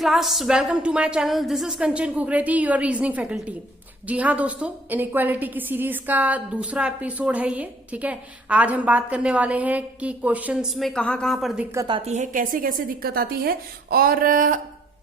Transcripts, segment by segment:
class, welcome to my channel. This is Kanchan Kukreti, your reasoning faculty. जी हाँ दोस्तों, inequality की series का दूसरा एपिसोड है ये. ठीक है, आज हम बात करने वाले हैं कि क्वेश्चंस में कहाँ कहाँ पर दिक्कत आती है, कैसे कैसे दिक्कत आती है. और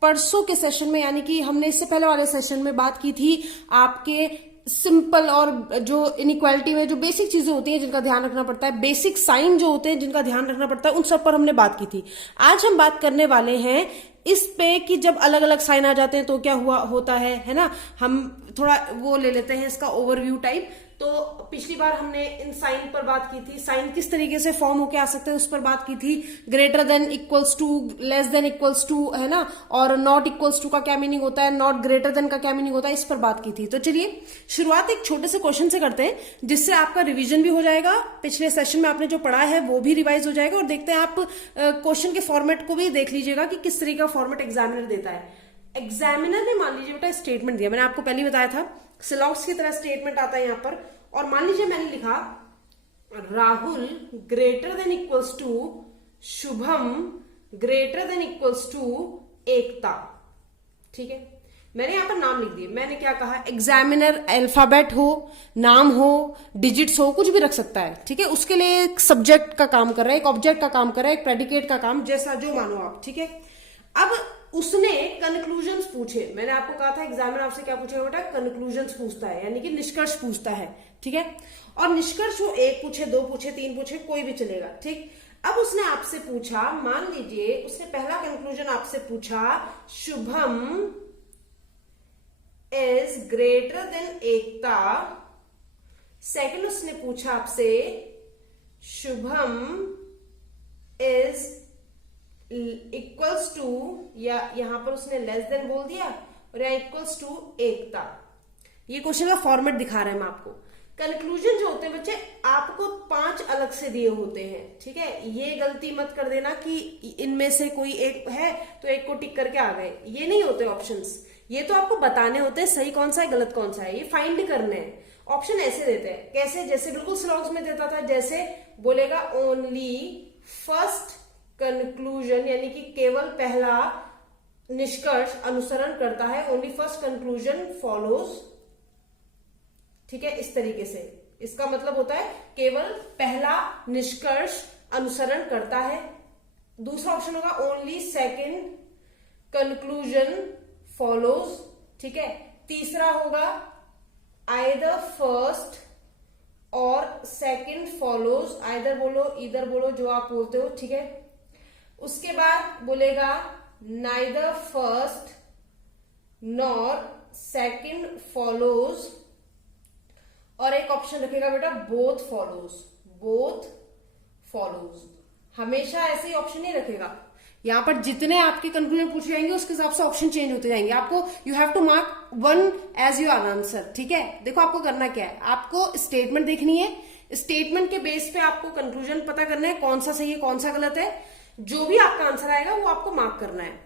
परसों के सेशन में, यानी कि हमने इससे पहले वाले सेशन में बात की थी आपके सिंपल और जो इनइक्वालिटी में जो बेसिक चीजें होती हैं जिनका ध्यान रखना पड़ता है, बेसिक साइन जो होते हैं जिनका ध्यान रखना पड़ता है, उन सब पर हमने बात की थी. आज हम बात करने वाले हैं इस पे कि जब अलग अलग साइन आ जाते हैं तो क्या होता है ना. हम थोड़ा वो ले लेते हैं इसका ओवरव्यू टाइप. तो पिछली बार हमने इन साइन पर बात की थी, साइन किस तरीके से फॉर्म होके आ सकते हैं उस पर बात की थी. Greater than equals to, less than equals to, है ना. और नॉट इक्वल्स टू का क्या मीनिंग होता है, नॉट ग्रेटर देन का क्या मीनिंग होता है, इस पर बात की थी. तो चलिए शुरुआत एक छोटे से क्वेश्चन से करते हैं जिससे आपका रिवीजन भी हो जाएगा. पिछले सेशन में आपने जो पढ़ा है वो भी रिवाइज हो जाएगा. और देखते हैं, आप क्वेश्चन के फॉर्मेट को भी देख लीजिएगा कि किस तरीके का फॉर्मेट एग्जामिनर देता है. एग्जामिनर ने मान लीजिए बेटा स्टेटमेंट दिया, मैंने आपको पहले ही बताया था सिलॉक्स की तरह स्टेटमेंट आता है यहाँ पर. और मान लीजिए मैंने लिखा Rahul greater than equals to Shubham greater than equals to Ekta. ठीक है, मैंने यहां पर नाम लिख दिए. मैंने क्या कहा, एग्जामिनर अल्फाबेट हो, नाम हो, डिजिट्स हो, कुछ भी रख सकता है. ठीक है, उसके लिए एक सब्जेक्ट का काम कर रहा है, एक ऑब्जेक्ट का काम कर रहा है, एक प्रेडिकेट का काम, जैसा जो मानो आप. ठीक है, अब उसने कंक्लूजन्स पूछे. मैंने आपको कहा था एग्जामिनर आपसे क्या पूछेगा बेटा, कंक्लूजन्स पूछता है, यानी कि निष्कर्ष पूछता है. ठीक है, और निष्कर्ष वो एक पूछे, दो पूछे, तीन पूछे, कोई भी चलेगा. ठीक, अब उसने आपसे पूछा, मान लीजिए उसने पहला कंक्लूजन आपसे पूछा, Shubham is greater than Ekta. Second उसने पूछा आपसे शुभम इज इक्वल्स टू, या यहां पर उसने लेस देन बोल दिया, और यहां इक्वल्स टू एकता. ये क्वेश्चन का फॉर्मेट दिखा रहे हैं हम आपको. कंक्लूजन जो होते हैं बच्चे आपको 5 अलग से दिए होते हैं. ठीक है, ये गलती मत कर देना कि इनमें से कोई एक है तो एक को टिक करके आ गए. ये नहीं होते ऑप्शंस, ये तो आपको बताने होते हैं सही कौन सा है गलत कौन सा है, ये फाइंड करने हैं. ऑप्शन ऐसे देते हैं, कैसे, जैसे बिल्कुल स्लॉग्स में देता था, जैसे बोलेगा ओनली फर्स्ट कंक्लूजन, यानी कि केवल पहला निष्कर्ष अनुसरण करता है. Only first conclusion follows. ठीक है, इस तरीके से इसका मतलब होता है केवल पहला निष्कर्ष अनुसरण करता है. दूसरा ऑप्शन होगा ओनली सेकंड कंक्लूजन फॉलोज. ठीक है, तीसरा होगा आइदर फर्स्ट और सेकंड फॉलोज. आइदर बोलो, इधर बोलो, जो आप बोलते हो. ठीक है, उसके बाद बोलेगा neither first nor second follows. और एक ऑप्शन रखेगा बेटा बोथ फॉलोज. बोथ फॉलोज हमेशा ऐसे ही ऑप्शन नहीं रखेगा. यहां पर जितने आपके कंक्लूजन पूछे जाएंगे उसके हिसाब से ऑप्शन चेंज होते जाएंगे. आपको you have to mark one as your answer. ठीक है, देखो आपको करना क्या है, आपको स्टेटमेंट देखनी है. स्टेटमेंट के बेस पे आपको कंक्लूजन पता करना है कौन सा सही है कौन सा गलत है. जो भी आपका आंसर आएगा वो आपको मार्क करना है.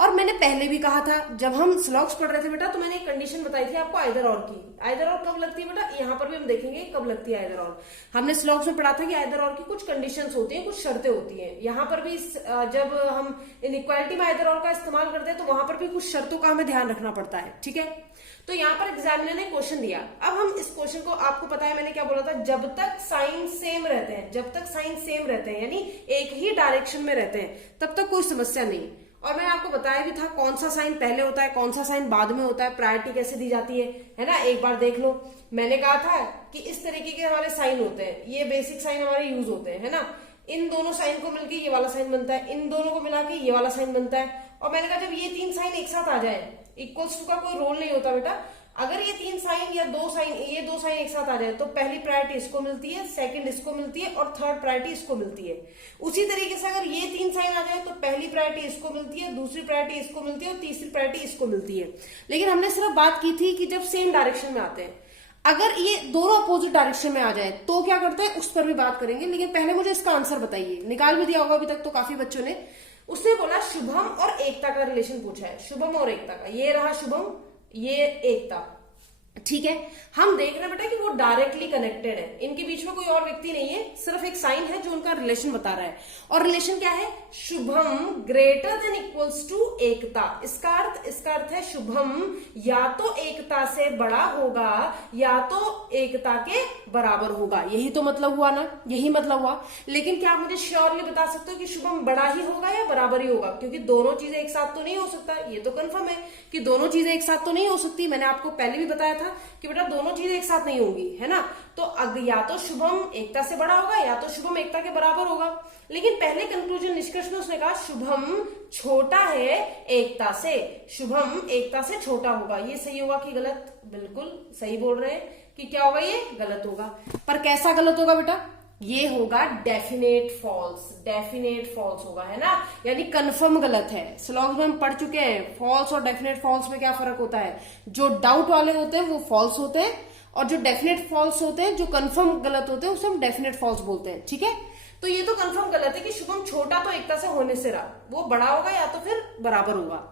और मैंने पहले भी कहा था जब हम स्लॉग्स पढ़ रहे थे बेटा, तो मैंने एक कंडीशन बताई थी आपको आइदर और की. आइदर और कब लगती है बेटा, यहाँ पर भी हम देखेंगे कब लगती है आइदर और. हमने स्लॉग्स में पढ़ा था कि आइदर और की कुछ कंडीशंस होती हैं, कुछ शर्तें होती हैं. यहाँ पर भी जब हम इनइक्वालिटी में आइदर और का इस्तेमाल करते हैं तो वहां पर भी कुछ शर्तों का हमें ध्यान रखना पड़ता है. ठीक है, तो यहाँ पर एग्जामिनर ने क्वेश्चन दिया. अब हम इस क्वेश्चन को, आपको पता है मैंने क्या बोला था, जब तक साइन सेम रहते हैं, जब तक साइन सेम रहते हैं यानी एक ही डायरेक्शन में रहते हैं, तब तक कोई समस्या नहीं. और मैंने आपको बताया भी था कौन सा साइन पहले होता है कौन सा साइन बाद में होता है, प्रायोरिटी कैसे दी जाती है ना. एक बार देख लो, मैंने कहा था कि इस तरीके के हमारे साइन होते हैं, ये बेसिक साइन हमारे यूज होते हैं, है ना. इन दोनों साइन को मिलकर ये वाला साइन बनता है, इन दोनों को मिला के ये वाला साइन बनता है. और मैंने कहा जब ये 3 साइन एक साथ आ जाए, इक्वल्स टू का कोई रोल नहीं होता बेटा. अगर ये 3 साइन या 2 साइन, ये 2 साइन एक साथ आ जाए तो पहली प्रायोरिटी इसको मिलती है, सेकंड इसको मिलती है, और थर्ड प्रायोरिटी इसको मिलती है. उसी तरीके से अगर ये 3 साइन आ जाए तो पहली प्रायोरिटी इसको मिलती है, दूसरी प्रायोरिटी इसको मिलती है, और तीसरी प्रायोरिटी इसको मिलती है. लेकिन हमने सिर्फ बात की थी कि जब सेम डायरेक्शन में आते हैं, अगर ये दोनों अपोजिट डायरेक्शन में आ जाए तो क्या करते हैं, उस पर भी बात करेंगे. लेकिन पहले मुझे इसका आंसर बताइए. निकाल भी दिया होगा अभी तक तो काफी बच्चों ने. उसने बोला शुभम और एकता का रिलेशन पूछा है. शुभम और एकता का, ये रहा शुभम, ये एकता. ठीक है, हम देख रहे हैं बेटा कि वो डायरेक्टली कनेक्टेड है, इनके बीच में कोई और व्यक्ति नहीं है, सिर्फ एक साइन है जो उनका रिलेशन बता रहा है। और रिलेशन क्या है? Shubham greater than equals to Ekta. इसका अर्थ है शुभम या तो एकता से बड़ा होगा या तो एकता के बराबर होगा। यही तो मतलब हुआ ना, यही मतलब हुआ। लेकिन क्या आप मुझे श्योरली बता सकते हो कि शुभम बड़ा ही होगा या बराबर ही होगा? क्योंकि दोनों चीजें एक साथ तो नहीं हो सकता, ये तो कंफर्म है कि दोनों चीजें एक साथ तो नहीं हो सकती। मैंने आपको पहले भी बताया था कि बेटा दोनों चीजें एक साथ नहीं होंगी, है ना। तो या तो शुभम एकता से बड़ा होगा या तो शुभम एकता के बराबर होगा। लेकिन पहले कंक्लूजन, निष्कर्ष में उसने कहा शुभम छोटा है एकता से, शुभम एकता से छोटा होगा। ये सही होगा कि गलत? बिल्कुल सही बोल रहे हैं कि क्या होगा, ये गलत होगा। पर कैसा गलत होगा बेटा? ये होगा डेफिनेट फॉल्स, डेफिनेट फॉल्स होगा, है ना, यानी कंफर्म गलत है। स्लॉग्स में हम पढ़ चुके हैं फॉल्स और डेफिनेट फॉल्स में क्या फर्क होता है। जो डाउट वाले होते हैं वो फॉल्स होते हैं, और जो डेफिनेट फॉल्स होते हैं, जो कंफर्म गलत होते हैं, उसे हम डेफिनेट फॉल्स बोलते हैं। ठीक है, तो ये तो कंफर्म गलत है कि शुभम छोटा तो एकता से होने से रहा, वो बड़ा होगा या तो फिर बराबर होगा।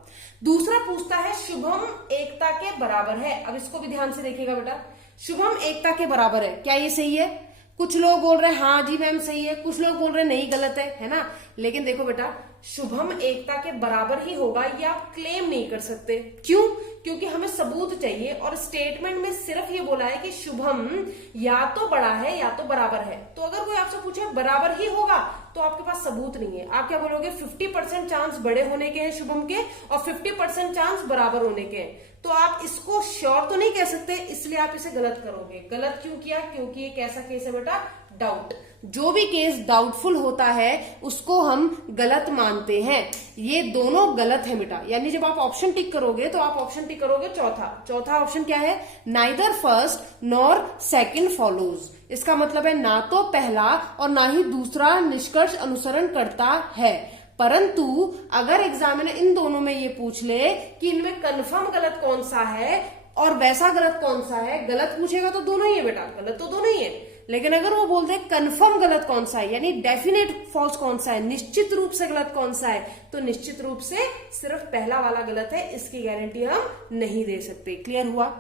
दूसरा पूछता है शुभम एकता के बराबर है। अब इसको भी ध्यान से देखिएगा बेटा, शुभम एकता के बराबर है, क्या ये सही है? कुछ लोग बोल रहे हैं हाँ जी मैम सही है, कुछ लोग बोल रहे हैं नहीं गलत है ना। लेकिन देखो बेटा, शुभम एकता के बराबर ही होगा ये आप क्लेम नहीं कर सकते। क्यों? क्योंकि हमें सबूत चाहिए, और स्टेटमेंट में सिर्फ ये बोला है कि शुभम या तो बड़ा है या तो बराबर है। तो अगर कोई आपसे पूछे बराबर ही होगा तो आपके पास सबूत नहीं है। आप क्या बोलोगे? 50% चांस बड़े होने के हैं शुभम के और 50% चांस बराबर होने के हैं। तो आप इसको श्योर तो नहीं कह सकते, इसलिए आप इसे गलत करोगे। गलत क्यों किया? क्योंकि ये कैसा केस है बेटा? डाउट। जो भी केस डाउटफुल होता है उसको हम गलत मानते हैं। ये दोनों गलत है बेटा, यानी जब आप ऑप्शन टिक करोगे तो आप ऑप्शन टिक करोगे चौथा ऑप्शन क्या है? Neither first nor second follows. इसका मतलब है ना तो पहला और ना ही दूसरा निष्कर्ष अनुसरण करता है। परंतु अगर एग्जामिनर इन दोनों में ये पूछ ले कि इनमें कंफर्म गलत कौन सा है और वैसा गलत कौन सा है, गलत पूछेगा तो दोनों ही है बेटा, गलत तो दोनों ही है। लेकिन अगर वो बोलते हैं कंफर्म गलत कौन सा है, यानी डेफिनेट फॉल्स कौन सा है, निश्चित रूप से गलत कौन सा है, तो निश्चित रूप से सिर्फ पहला वाला गलत है, इसकी गारंटी हम नहीं दे सकते। क्लियर हुआ?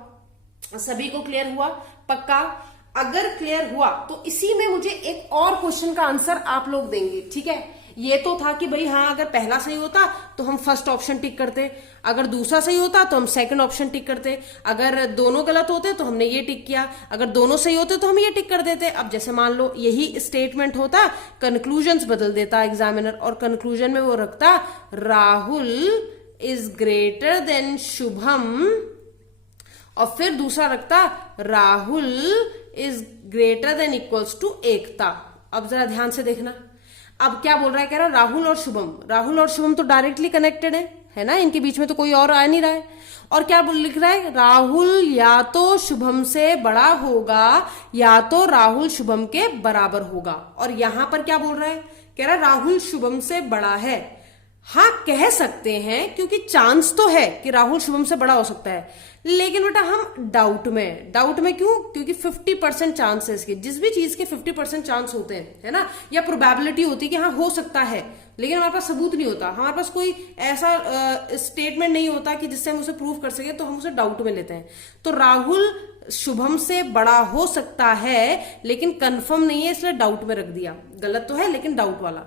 सभी को क्लियर हुआ? पक्का? अगर क्लियर हुआ तो इसी में मुझे एक और क्वेश्चन का आंसर आप लोग देंगे। ठीक है, ये तो था कि भाई हाँ अगर पहला सही होता तो हम फर्स्ट ऑप्शन टिक करते, अगर दूसरा सही होता तो हम सेकंड ऑप्शन टिक करते, अगर दोनों गलत होते तो हमने ये टिक किया, अगर दोनों सही होते तो हम ये टिक कर देते। अब जैसे मान लो यही स्टेटमेंट होता, कंक्लूजन्स बदल देता एग्जामिनर और कंक्लूजन में वो रखता Rahul is greater than Shubham, और फिर दूसरा रखता Rahul is greater than equals to Ekta. अब जरा ध्यान से देखना, अब क्या बोल रहा है? कह रहा है राहुल और शुभम तो डायरेक्टली कनेक्टेड है ना, इनके बीच में तो कोई और आ नहीं रहा है। और क्या लिख रहा है? राहुल या तो शुभम से बड़ा होगा या तो राहुल शुभम के बराबर होगा। और यहां पर क्या बोल रहा है? कह रहा है राहुल शुभम से बड़ा है। हाँ कह सकते हैं क्योंकि चांस तो है कि राहुल शुभम से बड़ा हो सकता है, लेकिन बेटा हम डाउट में क्यों? क्योंकि 50% चांस है इसके, जिस भी चीज के 50% चांस होते हैं, है ना, या प्रोबेबिलिटी होती है कि हाँ हो सकता है, लेकिन हमारे पास सबूत नहीं होता, हमारे पास कोई ऐसा स्टेटमेंट नहीं होता कि जिससे हम उसे प्रूव कर सके, तो हम उसे डाउट में लेते हैं। तो राहुल शुभम से बड़ा हो सकता है लेकिन कंफर्म नहीं है, इसलिए डाउट में रख दिया। गलत तो है लेकिन डाउट वाला।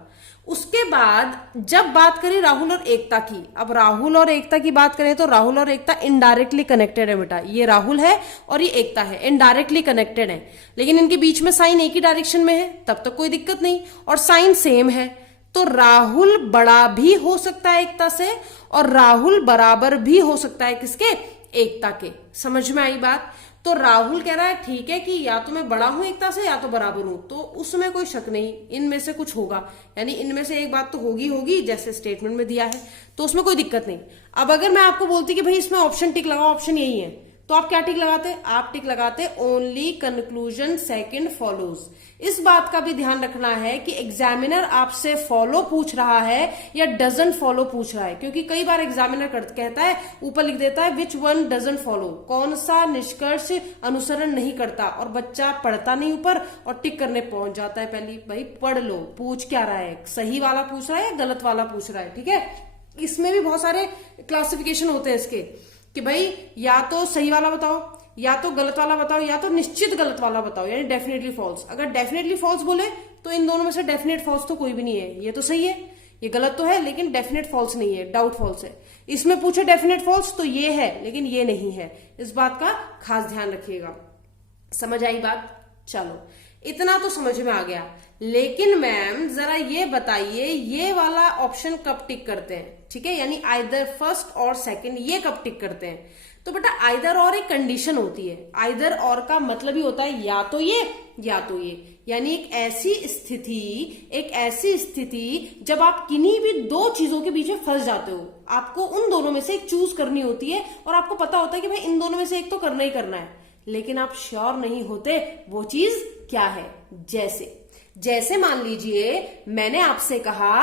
उसके बाद जब बात करें राहुल और एकता की, अब राहुल और एकता की बात करें तो राहुल और एकता इनडायरेक्टली कनेक्टेड है बेटा। ये राहुल है और ये एकता है, इनडायरेक्टली कनेक्टेड है, लेकिन इनके बीच में साइन एक ही डायरेक्शन में है, तब तक कोई दिक्कत नहीं, और साइन सेम है। तो राहुल बड़ा भी हो सकता है एकता से और राहुल बराबर भी हो सकता है किसके? एकता के। समझ में आई बात? तो राहुल कह रहा है ठीक है कि या तो मैं बड़ा हूं एकता से या तो बराबर हूं, तो उसमें कोई शक नहीं, इनमें से कुछ होगा, यानी इनमें से एक बात तो होगी जैसे स्टेटमेंट में दिया है, तो उसमें कोई दिक्कत नहीं। अब अगर मैं आपको बोलती कि भाई इसमें ऑप्शन टिक लगाओ, ऑप्शन यही है, तो आप क्या टिक लगाते? आप टिक लगाते ओनली कंक्लूजन सेकंड फॉलोज। इस बात का भी ध्यान रखना है कि एग्जामिनर आपसे फॉलो पूछ रहा है या डजंट फॉलो पूछ रहा है, क्योंकि कई बार एग्जामिनर कहता है, ऊपर लिख देता है विच वन डजंट फॉलो, कौन सा निष्कर्ष अनुसरण नहीं करता, और बच्चा पढ़ता नहीं ऊपर और टिक करने पहुंच जाता है पहली। भाई पढ़ लो, पूछ क्या रहा है, सही वाला पूछ रहा है या गलत वाला पूछ रहा है। ठीक है, इसमें भी बहुत सारे क्लासिफिकेशन होते हैं इसके कि भाई या तो सही वाला बताओ या तो गलत वाला बताओ या तो निश्चित गलत वाला बताओ, यानी डेफिनेटली फॉल्स। अगर डेफिनेटली फॉल्स बोले तो इन दोनों में से डेफिनेट फॉल्स तो कोई भी नहीं है, ये तो सही है, ये गलत तो है लेकिन डेफिनेट फॉल्स नहीं है, डाउट फॉल्स है। इसमें पूछे डेफिनेट फॉल्स तो ये है लेकिन ये नहीं है, इस बात का खास ध्यान रखिएगा। समझ आई बात? चलो इतना तो समझ में आ गया, लेकिन मैम जरा ये बताइए ये वाला ऑप्शन कब टिक करते हैं, ठीक है, यानी आइदर फर्स्ट और सेकंड, ये कब टिक करते हैं? तो बेटा आइदर और एक कंडीशन होती है, आइदर और का मतलब ही होता है या तो ये या तो ये, यानी एक ऐसी स्थिति जब आप किन्हीं भी दो चीजों के बीच में फंस जाते हो, आपको उन दोनों में से एक चूज करनी होती है और आपको पता होता है कि भाई इन दोनों में से एक तो करना ही करना है, लेकिन आप श्योर नहीं होते वो चीज क्या है। जैसे मान लीजिए मैंने आपसे कहा,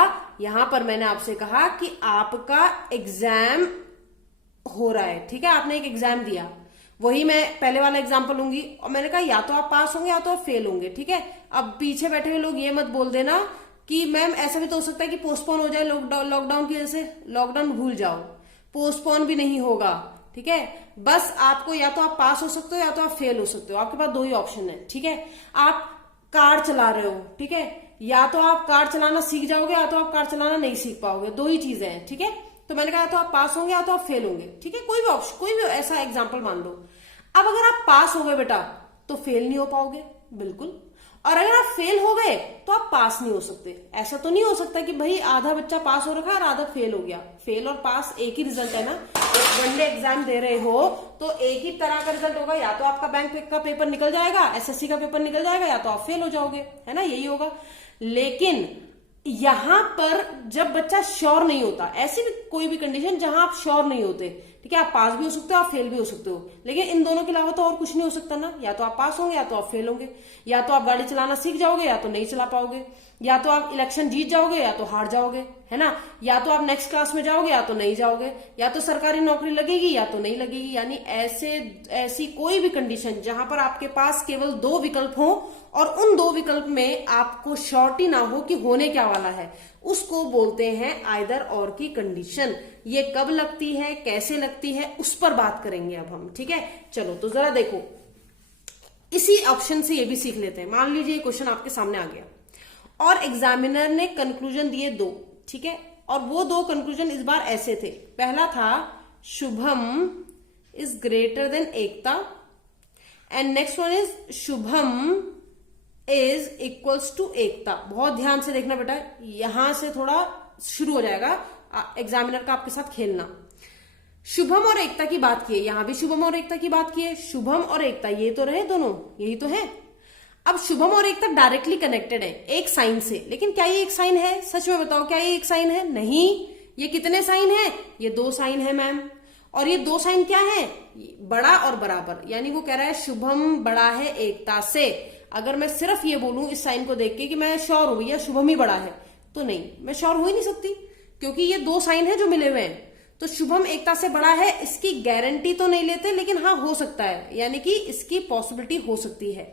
यहां पर मैंने आपसे कहा कि आपका एग्जाम हो रहा है, ठीक है, आपने एक एग्जाम दिया, वही मैं पहले वाला एग्जाम्पल लूंगी और मैंने कहा या तो आप पास होंगे या तो आप फेल होंगे, ठीक है। अब पीछे बैठे हुए लोग ये मत बोल देना कि मैम ऐसा भी तो हो सकता है कि पोस्टपोन हो जाए लॉकडाउन की वजह से, लॉकडाउन भूल जाओ, पोस्टपोन भी नहीं होगा, ठीक है। बस आपको या तो आप पास हो सकते हो या तो आप फेल हो सकते हो, आपके पास दो ही ऑप्शन है, ठीक है। आप कार चला रहे हो, ठीक है, या तो आप कार चलाना सीख जाओगे या तो आप कार चलाना नहीं सीख पाओगे, दो ही चीजें हैं, ठीक है। तो मैंने कहा तो आप पास होंगे या तो आप फेल होंगे, ठीक है, कोई भी ऑप्शन, कोई भी ऐसा एग्जांपल मान लो। अब अगर आप पास हो गए बेटा तो फेल नहीं हो पाओगे बिल्कुल, और अगर आप फेल हो गए तो आप पास नहीं हो सकते। ऐसा तो नहीं हो सकता कि भाई आधा बच्चा पास हो रखा है और आधा फेल हो गया, फेल और पास एक ही रिजल्ट है ना। वनडे एग्जाम दे रहे हो तो एक ही तरह का रिजल्ट होगा, या तो आपका बैंक का पेपर निकल जाएगा, एसएससी का पेपर निकल जाएगा, या तो आप फेल हो जाओगे, है ना, यही होगा। लेकिन यहां पर जब बच्चा श्योर नहीं होता, ऐसी भी कोई भी कंडीशन जहां आप श्योर नहीं होते, ठीक है, आप पास भी हो सकते हो आप फेल भी हो सकते हो, लेकिन इन दोनों के अलावा तो और कुछ नहीं हो सकता ना, या तो आप पास होंगे या तो आप फेल होंगे, या तो आप गाड़ी चलाना सीख जाओगे या तो नहीं चला पाओगे, या तो आप इलेक्शन जीत जाओगे या तो हार जाओगे, है ना, या तो आप नेक्स्ट क्लास में जाओगे या तो नहीं जाओगे, या तो सरकारी नौकरी लगेगी या तो नहीं लगेगी। यानी ऐसी कोई भी कंडीशन जहां पर आपके पास केवल दो विकल्प हो और उन दो विकल्प में आपको श्योरिटी ना हो कि होने क्या वाला है, उसको बोलते हैं आइदर और की कंडीशन। ये कब लगती है, कैसे लगती है, उस पर बात करेंगे अब हम, ठीक है। चलो तो जरा देखो, इसी ऑप्शन से ये भी सीख लेते हैं। मान लीजिए क्वेश्चन आपके सामने आ गया और एग्जामिनर ने कंक्लूजन दिए दो, ठीक है, और वो दो कंक्लूजन इस बार ऐसे थे। पहला था Shubham is greater than Ekta, and next one is Shubham is equals to Ekta. बहुत ध्यान से देखना बेटा, यहां से थोड़ा शुरू हो जाएगा एग्जामिनर का आपके साथ खेलना। शुभम और एकता की बात की है, यहां भी शुभम और एकता की बात की है, शुभम और एकता ये तो रहे दोनों, यही तो है। अब शुभम और एकता डायरेक्टली कनेक्टेड है एक साइन से, लेकिन क्या ये एक साइन है? सच में बताओ, क्या ये एक साइन है? नहीं। ये कितने साइन है? ये दो साइन है मैम। और ये दो साइन क्या है? बड़ा और बराबर, यानी वो कह रहा है शुभम बड़ा है एकता से। अगर मैं सिर्फ ये बोलूं इस साइन को देख के कि मैं श्योर हूं भैया शुभम ही बड़ा है, तो नहीं, मैं श्योर हो ही नहीं सकती, क्योंकि ये दो साइन है जो मिले हुए हैं। तो शुभम एकता से बड़ा है, इसकी गारंटी तो नहीं लेते, लेकिन हाँ हो सकता है, यानी कि इसकी पॉसिबिलिटी हो सकती है।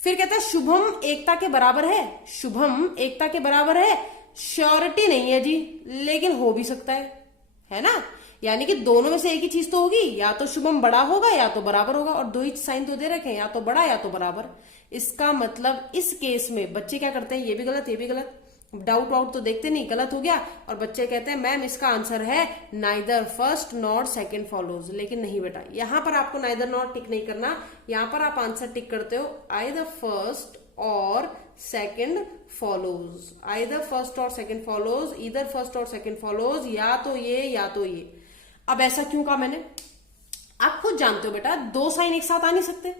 फिर कहता है शुभम एकता के बराबर है, शुभम एकता के बराबर है, श्योरिटी नहीं है जी, लेकिन हो भी सकता है ना। यानी कि दोनों में से एक ही चीज तो होगी, या तो शुभम बड़ा होगा या तो बराबर होगा, और दो ही साइन तो दे रखे हैं, या तो बड़ा या तो बराबर। इसका मतलब इस केस में बच्चे क्या करते हैं, ये भी गलत ये भी गलत, डाउट वाउट तो देखते नहीं, गलत हो गया, और बच्चे कहते हैं मैम इसका आंसर है neither first nor second follows. लेकिन नहीं बेटा, यहां पर आपको नाइदर नॉर टिक नहीं करना, यहां पर आप आंसर टिक करते हो आइदर फर्स्ट और सेकंड फॉलोज, आइदर फर्स्ट और सेकंड फॉलोज, इधर फर्स्ट और सेकंड फॉलोज, या तो ये या तो ये। अब ऐसा क्यों कहा मैंने? आप खुद जानते हो बेटा, दो साइन एक साथ आ नहीं सकते,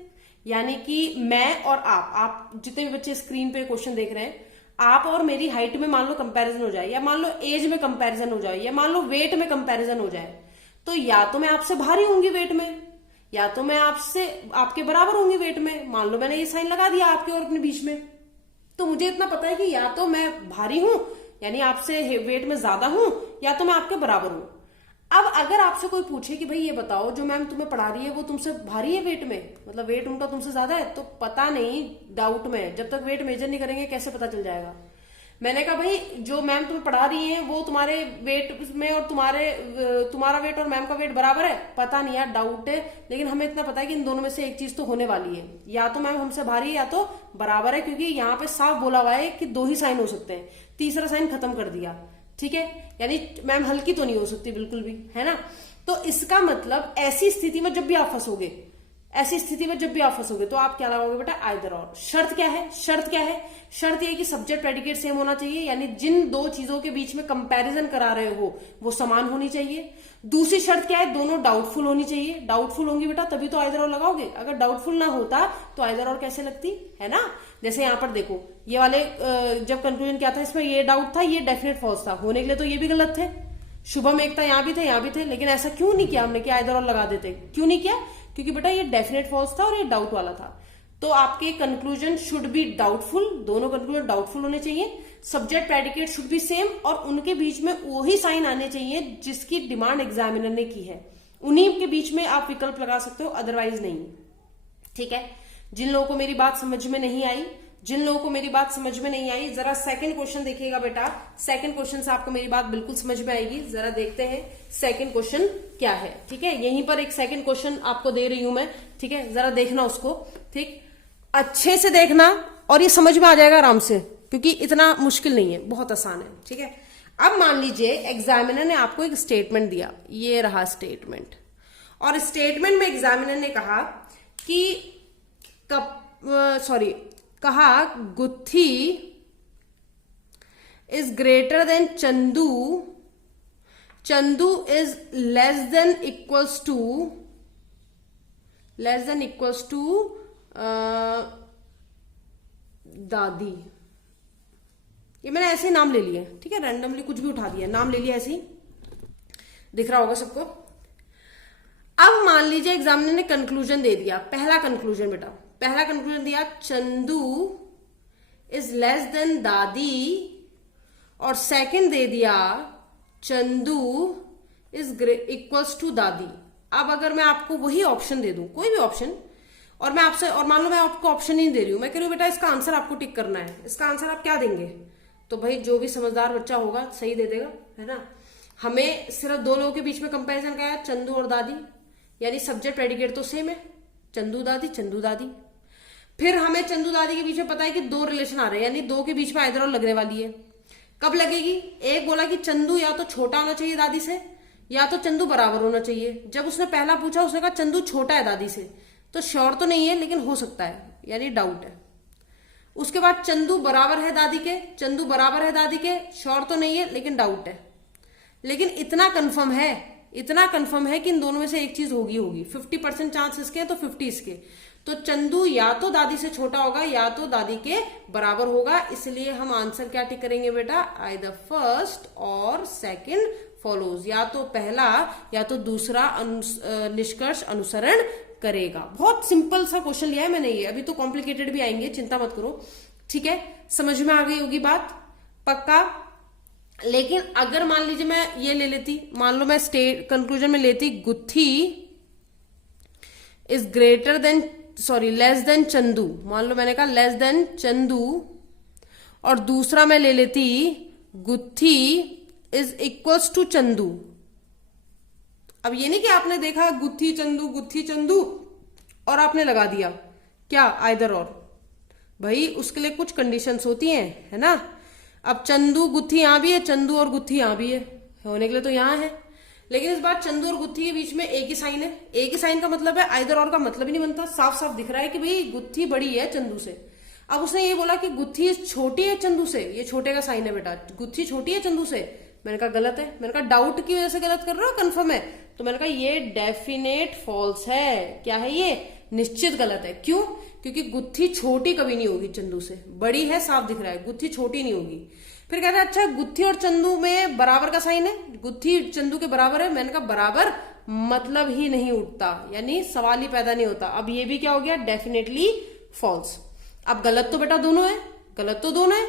यानी कि मैं और आप जितने भी बच्चे स्क्रीन पे क्वेश्चन देख रहे हैं, आप और मेरी हाइट में मान लो कंपैरिजन हो जाए, या मान लो एज में कंपैरिजन हो जाए, या मान लो वेट में कंपैरिजन हो जाए, तो या तो मैं आपसे भारी होंगी वेट में, या तो मैं आपके बराबर होंगी वेट में। मान लो मैंने ये साइन लगा दिया आपके और अपने बीच में, तो मुझे इतना पता है कि या तो मैं भारी हूं, यानी आपसे वेट में ज्यादा हूं, या तो मैं आपके बराबर हूं। अब अगर आपसे कोई पूछे कि भाई ये बताओ जो मैम तुम्हें पढ़ा रही है वो तुमसे भारी है वेट में, मतलब वेट उनका तुमसे ज्यादा है, तो पता नहीं, डाउट में, जब तक वेट मेजर नहीं करेंगे कैसे पता चल जाएगा। मैंने कहा भाई जो मैम तुम्हें पढ़ा रही हैं वो तुम्हारे वेट में और तुम्हारा वेट और मैम का वेट बराबर है, पता नहीं यार, डाउट है, लेकिन हमें इतना पता है कि इन दोनों में से एक चीज तो होने वाली है, या तो मैम हमसे भारी है या तो बराबर है, क्योंकि यहाँ पे साफ बोला हुआ है कि 2 ही साइन हो सकते हैं, तीसरा साइन खत्म कर दिया, ठीक है, यानी मैम हल्की तो नहीं हो सकती बिल्कुल भी, है ना। तो इसका मतलब ऐसी स्थिति में जब भी आप फंसोगे, ऐसी स्थिति में जब भी आप फंसोगे तो आप क्या लगाओगे बेटा, आइदर और। शर्त क्या है, शर्त क्या है, शर्त ये कि सब्जेक्ट प्रेडिकेट सेम होना चाहिए, यानी जिन दो चीजों के बीच में कंपैरिजन करा रहे हो वो समान होनी चाहिए। दूसरी शर्त क्या है, दोनों डाउटफुल होनी चाहिए, डाउटफुल होंगी बेटा तभी तो आइदर और लगाओगे, अगर डाउटफुल ना होता तो आइदर और कैसे लगती, है ना। जैसे यहाँ पर देखो ये वाले जब कंक्लूजन क्या था, इसमें ये डाउट था, ये डेफिनेट फॉल्स था, होने के लिए तो ये भी गलत थे, शुभम एक था, यहाँ भी थे, यहाँ भी थे, लेकिन ऐसा क्यों नहीं किया हमने कि आइदर और लगा देते, क्यों नहीं किया, क्योंकि बेटा ये डेफिनेट फॉल्स था और ये डाउट वाला था। तो आपके कंक्लूजन शुड बी डाउटफुल, दोनों कंक्लूजन डाउटफुल होने चाहिए, subject predicate should be same, और उनके बीच में वही साइन आने चाहिए जिसकी डिमांड एग्जामिनर ने की है, उन्हीं के बीच में आप विकल्प लगा सकते हो, अदरवाइज नहीं, ठीक है। जिन लोगों को मेरी बात समझ में नहीं आई, जिन लोगों को मेरी बात समझ में नहीं आई, जरा सेकंड क्वेश्चन देखिएगा बेटा, सेकंड क्वेश्चन से आपको मेरी बात बिल्कुल समझ में आएगी। जरा देखते हैं सेकंड क्वेश्चन क्या है, ठीक है। यहीं पर एक सेकंड क्वेश्चन आपको दे रही हूं मैं, ठीक है, जरा देखना उसको, ठीक, अच्छे से देखना और ये समझ में आ जाएगा आराम से, क्योंकि इतना मुश्किल नहीं है, बहुत आसान है, ठीक है। अब मान लीजिए एग्जामिनर ने आपको एक स्टेटमेंट दिया, ये रहा स्टेटमेंट, और स्टेटमेंट में एग्जामिनर ने कहा कि कहा गुत्थी is greater than Chandu, Chandu is less than equals to दादी। ये मैंने ऐसे ही नाम ले लिया, ठीक है, रैंडमली कुछ भी उठा दिया, नाम ले लिया, ऐसे ही दिख रहा होगा सबको। अब मान लीजिए एग्जामिनर ने कंक्लूजन दे दिया, पहला कंक्लूजन बेटा, पहला कंक्लूजन दिया चंदू इज लेस देन दादी, और सेकंड दे दिया चंदू इज इक्वल्स टू दादी। अब अगर मैं आपको वही ऑप्शन दे दूं, कोई भी ऑप्शन, और मैं आपसे, और मान लो मैं आपको ऑप्शन नहीं दे रही हूं, मैं कह रही हूं बेटा इसका आंसर आपको टिक करना है, इसका आंसर आप क्या देंगे, तो भाई जो भी समझदार बच्चा होगा सही दे देगा, है ना। हमें सिर्फ 2 लोगों के बीच में कंपैरिजन का है, चंदू और दादी, यानी सब्जेक्ट प्रेडिकेट तो सेम है, चंदू दादी चंदू दादी। फिर हमें चंदू दादी के बीच में पता है कि 2 रिलेशन आ रहे हैं, यानी 2 के बीच में आइदर और लगने वाली है। कब लगेगी, एक बोला कि चंदू या तो छोटा होना चाहिए दादी से, या तो चंदू बराबर होना चाहिए। जब उसने पहला पूछा उसने कहा चंदू छोटा है दादी से, तो श्योर तो नहीं है लेकिन हो सकता है, यानी डाउट है। उसके बाद चंदू बराबर है दादी के, चंदू बराबर है दादी के, श्योर तो नहीं है लेकिन डाउट है। लेकिन इतना कंफर्म है, इतना कंफर्म है कि इन दोनों में से एक चीज होगी, 50% चांस इसके हैं तो 50 इसके, तो चंदू या तो दादी से छोटा होगा या तो दादी के बराबर होगा। इसलिए हम आंसर क्या टिक करेंगे बेटा, आइदर फर्स्ट और सेकंड फॉलोज, या तो पहला या तो दूसरा निष्कर्ष अनुसरण करेगा। बहुत सिंपल सा क्वेश्चन लिया है मैंने ये, अभी तो कॉम्प्लिकेटेड भी आएंगे, चिंता मत करो, ठीक है। समझ में आ गई होगी बात, पक्का। लेकिन अगर मान लीजिए मैं ये ले लेती, मान लो मैं स्टेट कंक्लूजन में लेती गुत्थी is greater than less than Chandu, मान लो मैंने कहा लेस देन चंदू, और दूसरा मैं ले लेती गुत्थी इज इक्वल्स टू चंदू। अब ये नहीं कि आपने देखा गुत्थी चंदू और आपने लगा दिया क्या आइदर और, भाई उसके लिए कुछ कंडीशंस होती हैं, है ना। अब चंदू गुत्थी यहां भी है, चंदू और गुत्थी यहां भी है, होने के लिए तो यहां है, लेकिन इस बार चंदू और गुत्थी के बीच में एक ही साइन है। एक ही साइन का मतलब है आइदर और का मतलब ही नहीं बनता, साफ साफ दिख रहा है कि भाई गुत्थी बड़ी है चंदू से। अब उसने ये बोला कि गुत्थी छोटी है चंदू से, ये छोटे का साइन है बेटा, गुत्थी छोटी है चंदू से, मैंने कहा गलत है। मैंने कहा डाउट की वजह से गलत कर रहे हो, कंफर्म है, तो मैंने कहा ये डेफिनेट फॉल्स है। क्या है ये, निश्चित गलत है। क्यों, क्योंकि गुत्थी छोटी कभी नहीं होगी चंदू से, बड़ी है, साफ दिख रहा है, गुत्थी छोटी नहीं होगी। फिर कहते हैं अच्छा गुत्थी और चंदू में बराबर का साइन है, गुत्थी चंदू के बराबर है, मैंने कहा बराबर मतलब ही नहीं उठता, यानी सवाल ही पैदा नहीं होता। अब ये भी क्या हो गया, डेफिनेटली फॉल्स। अब गलत तो बेटा दोनों है, गलत तो दोनों है,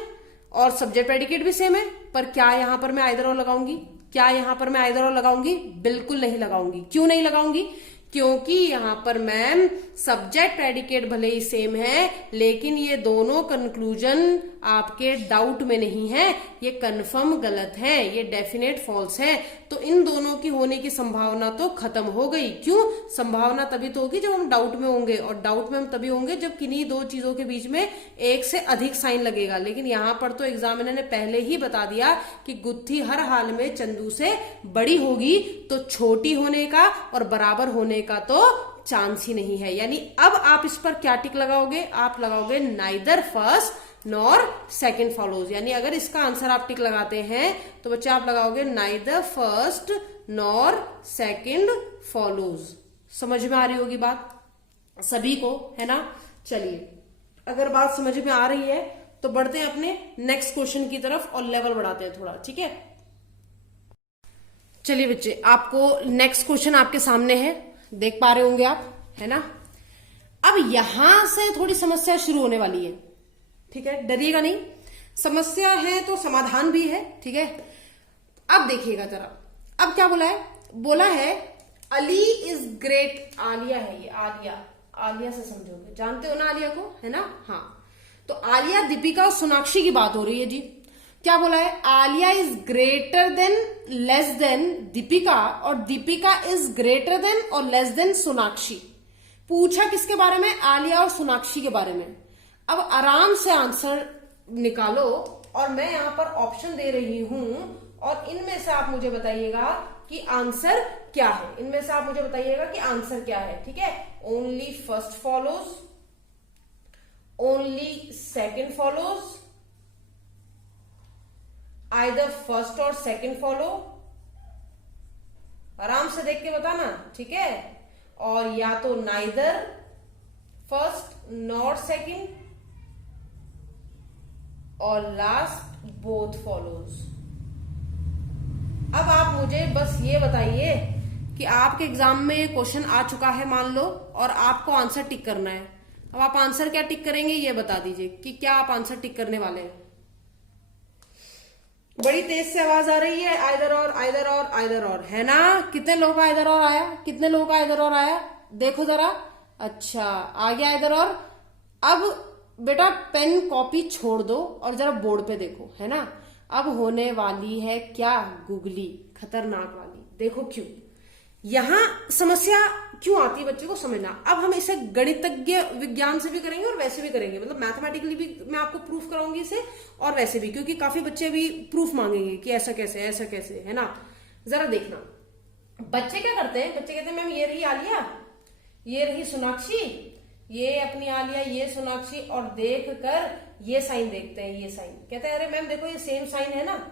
और सब्जेक्ट प्रेडिकेट भी सेम है, पर क्या यहां पर मैं आइदर और लगाऊंगी, क्या यहां पर मैं आइदर और लगाऊंगी, बिल्कुल नहीं लगाऊंगी। क्यों नहीं लगाऊंगी, क्योंकि यहां पर मैम सब्जेक्ट प्रेडिकेट भले ही सेम है, लेकिन ये दोनों कंक्लूजन आपके डाउट में नहीं है, ये कंफर्म गलत है, ये डेफिनेट फॉल्स है। तो इन दोनों की होने की संभावना तो खत्म हो गई। क्यों? संभावना तभी तो होगी जब हम डाउट में होंगे, और डाउट में हम तभी होंगे जब किन्हीं दो चीजों के बीच में एक से अधिक साइन लगेगा। लेकिन यहां पर तो एग्जामिनर ने पहले ही बता दिया कि गुत्थी हर हाल में चंदू से बड़ी होगी, तो छोटी होने का और बराबर होने का तो चांस ही नहीं है। यानी अब आप इस पर क्या टिक लगाओगे? आप लगाओगे neither first nor second follows. यानी अगर इसका आंसर आप टिक लगाते हैं तो बच्चे आप लगाओगे neither first nor second follows. समझ में आ रही होगी बात सभी को, है ना? चलिए, अगर बात समझ में आ रही है तो बढ़ते हैं अपने नेक्स्ट क्वेश्चन की तरफ और लेवल बढ़ाते हैं थोड़ा, ठीक है? चलिए बच्चे, आपको नेक्स्ट क्वेश्चन आपके सामने है, देख पा रहे होंगे आप, है ना? अब यहां से थोड़ी समस्या शुरू होने वाली है, ठीक है? डरिएगा नहीं, समस्या है तो समाधान भी है, ठीक है? अब देखिएगा जरा, अब क्या बोला है? बोला है अली इज ग्रेट। आलिया है ये, आलिया से समझोगे, जानते हो ना आलिया को, है ना? हाँ, तो आलिया, दीपिका और सोनाक्षी की बात हो रही है जी। क्या बोला है? Alia is greater than less than Deepika, और दीपिका इज ग्रेटर देन और लेस देन सोनाक्षी। पूछा किसके बारे में? आलिया और सोनाक्षी के बारे में। अब आराम से आंसर निकालो, और मैं यहां पर ऑप्शन दे रही हूं, और इनमें से आप मुझे बताइएगा कि आंसर क्या है। इनमें से आप मुझे बताइएगा कि आंसर क्या है, ठीक है? Only first follows, only second follows, either first और सेकंड फॉलो। आराम से देख के बताना, ठीक है? और या तो नाइदर फर्स्ट नॉर सेकंड, और लास्ट बोथ फॉलोज। अब आप मुझे बस ये बताइए कि आपके एग्जाम में क्वेश्चन आ चुका है मान लो, और आपको आंसर टिक करना है। अब आप आंसर क्या टिक करेंगे ये बता दीजिए कि क्या आप आंसर टिक करने वाले हैं। बड़ी तेज से आवाज आ रही है, आइदर और, आइदर और, आइदर और, है ना? कितने लोगों का आइदर और आया? कितने लोगों का आइदर और आया? देखो जरा। अच्छा, आ गया आइदर और। अब बेटा पेन कॉपी छोड़ दो और जरा बोर्ड पे देखो, है ना? अब होने वाली है क्या? गुगली, खतरनाक वाली। देखो क्यों, यहां समस्या क्यों आती है बच्चे को समझना। अब हम इसे गणितज्ञ विज्ञान से भी करेंगे और वैसे भी करेंगे, मतलब मैथमेटिकली भी मैं आपको प्रूफ कराऊंगी इसे, और वैसे भी, क्योंकि काफी बच्चे भी प्रूफ मांगेंगे कि ऐसा कैसे, ऐसा कैसे, है ना? जरा देखना, बच्चे क्या करते हैं? बच्चे कहते हैं मैम ये रही आलिया, ये रही सोनाक्षी, ये अपनी आलिया, ये सोनाक्षी, और देख कर ये साइन देखते हैं, ये साइन। कहते हैं अरे मैम देखो ये सेम साइन है ना,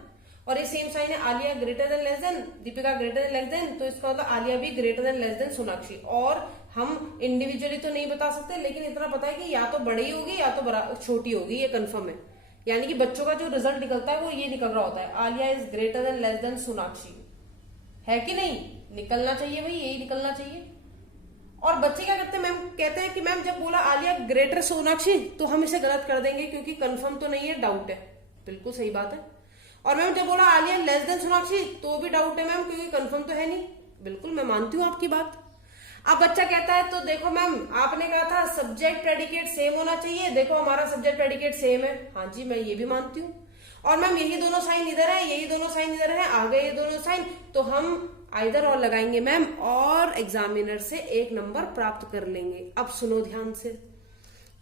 और ये सेम साइन है, Alia greater than less than, Deepika greater than less than, तो इसका मतलब आलिया भी greater than less than Sonakshi. और हम इंडिविजुअली तो नहीं बता सकते, लेकिन इतना पता है कि या तो बड़ी होगी या तो छोटी होगी, ये कंफर्म है। यानी कि बच्चों का जो रिजल्ट निकलता है वो ये निकल रहा होता है, Alia is greater than less than Sonakshi, है कि नहीं? निकलना चाहिए भाई, यही निकलना चाहिए। और बच्चे क्या करते हैं मैम? कहते हैं कि मैम जब बोला आलिया ग्रेटर सोनाक्षी तो हम इसे गलत कर देंगे क्योंकि कंफर्म तो नहीं है, डाउट है। बिल्कुल सही बात है। और मैम जब बोला आलिया लेस देन सोनाक्षी तो भी डाउट है मैम, क्योंकि कंफर्म तो है नहीं। बिल्कुल मैं मानती हूँ आपकी बात। अब बच्चा कहता है तो देखो मैम आपने कहा था सब्जेक्ट प्रेडिकेट सेम होना चाहिए, देखो हमारा सब्जेक्ट प्रेडिकेट सेम है। हाँ जी, मैं ये भी मानती हूँ। और मैम यही दोनों साइन इधर है, यही दोनों साइन इधर है, आ गए ये दोनों साइन, तो हम आइदर और लगाएंगे मैम, और एग्जामिनर से 1 नंबर प्राप्त कर लेंगे। अब सुनो ध्यान से,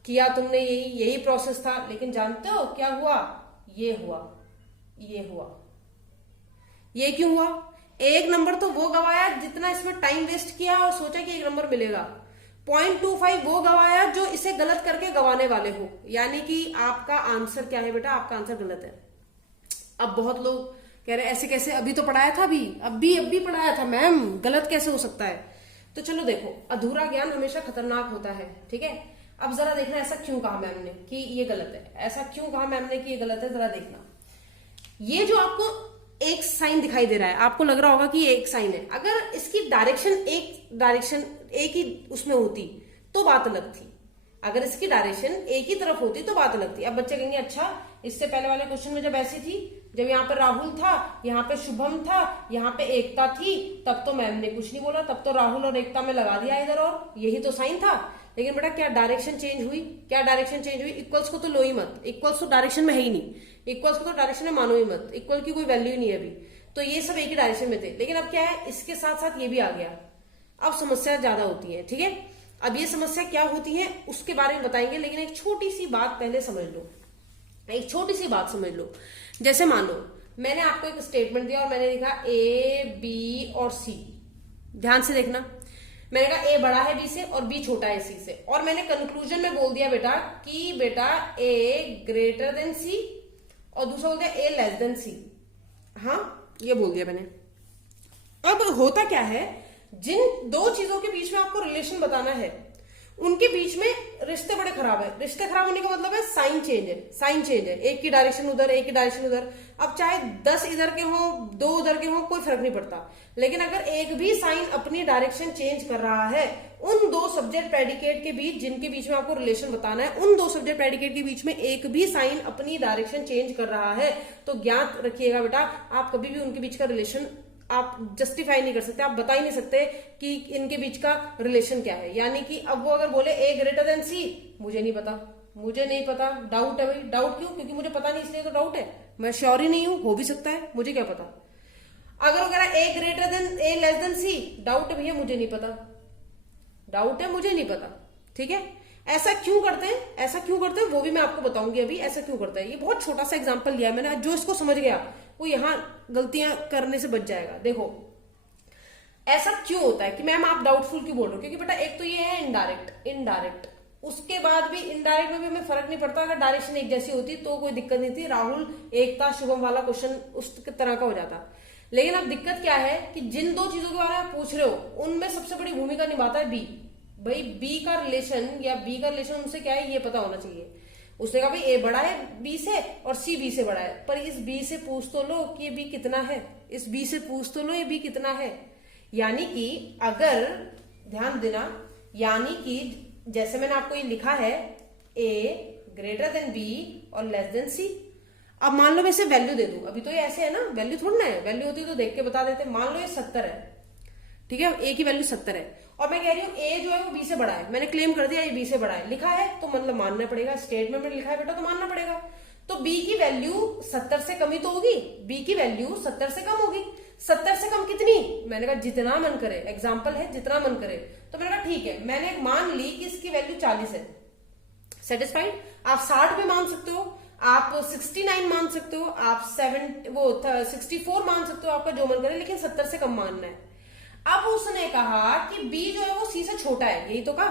किया तुमने यही प्रोसेस था, लेकिन जानते हो क्या हुआ? ये हुआ, ये हुआ। ये क्यों हुआ? 1 नंबर तो वो गवाया जितना इसमें टाइम वेस्ट किया और सोचा कि 1 नंबर मिलेगा। 0.25 वो गवाया जो इसे गलत करके गवाने वाले हो। यानी कि आपका आंसर क्या है बेटा? आपका आंसर गलत है। अब बहुत लोग कह रहे ऐसे कैसे, अभी तो पढ़ाया था, अभी पढ़ाया था मैम, गलत कैसे हो सकता है? तो चलो देखो, अधूरा ज्ञान हमेशा खतरनाक होता है, ठीक है? अब जरा देखना ऐसा क्यों कहा मैम ने कि ये गलत है, ऐसा क्यों कहा मैम ने कि ये गलत है। जरा देखना, ये जो आपको एक साइन दिखाई दे रहा है, आपको लग रहा होगा कि ये एक साइन है। अगर इसकी डायरेक्शन एक ही उसमें होती तो बात अलग थी। अगर इसकी डायरेक्शन एक ही तरफ होती तो बात अलग थी। अब बच्चे कहेंगे अच्छा इससे पहले वाले क्वेश्चन में जब ऐसी थी जब यहाँ पे राहुल था, यहाँ पे शुभम था, यहाँ पे एकता थी, तब तो मैम ने कुछ नहीं बोला, तब तो राहुल और एकता में लगा दिया इधर, और यही तो साइन था। लेकिन बेटा क्या डायरेक्शन चेंज हुई? क्या डायरेक्शन चेंज हुई? इक्वल्स को तो लो ही मत, इक्वल्स तो डायरेक्शन में है ही नहीं, इक्वल्स को तो डायरेक्शन में मानो ही मत, इक्वल की कोई वैल्यू ही नहीं है अभी। तो ये सब एक ही डायरेक्शन में थे, लेकिन अब क्या है, इसके साथ साथ ये भी आ गया। अब समस्या ज्यादा होती है, ठीक है। अब ये समस्या क्या होती है उसके बारे में बताएंगे, लेकिन एक छोटी सी बात पहले समझ लो, एक छोटी सी बात समझ लो। जैसे मान लो मैंने आपको एक स्टेटमेंट दिया और मैंने लिखा ए, बी और सी। ध्यान से देखना, मैंने कहा ए बड़ा है बी से और बी छोटा है सी से, और मैंने कंक्लूजन में बोल दिया बेटा कि बेटा ए ग्रेटर देन सी, और दूसरा बोल दिया ए लेस देन सी। हाँ, ये बोल दिया मैंने। अब होता क्या है, जिन दो चीजों के बीच में आपको रिलेशन बताना है, उनके बीच में रिश्ते बड़े खराब है। रिश्ते खराब होने का मतलब है साइन चेंज है, साइन चेंज है, एक की डायरेक्शन उधर, एक की डायरेक्शन उधर। अब चाहे 10 इधर के हों, 2 उधर के हों, कोई फर्क नहीं पड़ता, लेकिन अगर एक भी साइन अपनी डायरेक्शन चेंज कर रहा है, उन दो सब्जेक्ट प्रेडिकेट के बीच जिनके बीच में आपको रिलेशन बताना है, उन दो सब्जेक्ट प्रेडिकेट के बीच में एक भी साइन अपनी डायरेक्शन चेंज कर रहा है, तो ज्ञात रखिएगा बेटा आप कभी भी उनके बीच का रिलेशन आप जस्टिफाई नहीं कर सकते, आप बता ही नहीं सकते कि इनके बीच का रिलेशन क्या है। यानी कि अब वो अगर बोले ए ग्रेटर देन सी, मुझे नहीं पता, मुझे नहीं पता, डाउट है भाई। डाउट क्यों? क्योंकि मुझे पता नहीं, इसलिए तो डाउट है, मैं श्योर ही नहीं हूं, हो भी सकता है, मुझे क्या पता। अगर वगैरह ए ग्रेटर देन ए लेस देन सी, डाउट है भैया, मुझे नहीं पता, डाउट है, मुझे नहीं पता, ठीक है। ऐसा क्यों करते हैं, ऐसा क्यों करते हैं वो भी मैं आपको बताऊंगी अभी, ऐसा क्यों करता है। ये बहुत छोटा सा एग्जांपल लिया है मैंने, जो इसको समझ गया वो यहां गलतियां करने से बच जाएगा। देखो ऐसा क्यों होता है कि मैम आप डाउटफुल क्यों बोल रहे हो, क्योंकि बेटा एक तो ये है इनडायरेक्ट, इनडायरेक्ट, उसके बाद भी इनडायरेक्ट में भी हमें फर्क नहीं पड़ता, अगर डायरेक्शन एक जैसी होती तो कोई दिक्कत नहीं थी, राहुल एकता शुभम वाला क्वेश्चन उस तरह का हो जाता। लेकिन अब दिक्कत क्या है कि जिन दो चीजों के बारे में पूछ रहे हो उनमें सबसे बड़ी भूमिका निभाता है बी। भाई बी का रिलेशन या बी का रिलेशन उनसे क्या है ये पता होना चाहिए। उसने कहा भाई ए बड़ा है बी से और सी बी से बड़ा है, पर इस बी से पूछ तो लो कि ये बी कितना है, इस बी से पूछ तो लो ये बी कितना है। यानी कि अगर ध्यान देना, यानी कि जैसे मैंने आपको ये लिखा है ए ग्रेटर देन बी और लेस देन सी। अब मान लो मैं इसे वैल्यू दे दूं, अभी तो ये ऐसे है ना, वैल्यू थोड़ी ना है, वैल्यू होती तो देख के बता देते। मान लो ये 70 है, ठीक है, ए की वैल्यू 70 है और मैं कह रही हूँ ए जो है वो बी से बड़ा है, मैंने क्लेम कर दिया ये बी से बड़ा है, लिखा है तो मतलब मानना पड़ेगा, स्टेटमेंट में लिखा है बेटा तो मानना पड़ेगा। तो बी की वैल्यू 70 से कम ही तो होगी, बी की वैल्यू 70 से कम होगी। 70 से कम कितनी? मैंने कहा जितना मन करे, एग्जाम्पल है जितना मन करे। तो मैंने कहा ठीक है, मैंने मान ली कि इसकी वैल्यू 40 है, सेटिस्फाइड। आप 60 पे मान सकते हो, आप 69 मान सकते हो, आप 64 मान सकते हो, आपका जो मन करे, लेकिन 70 से कम मानना है। अब उसने कहा कि बी जो है वो सी से छोटा है, यही तो कहा,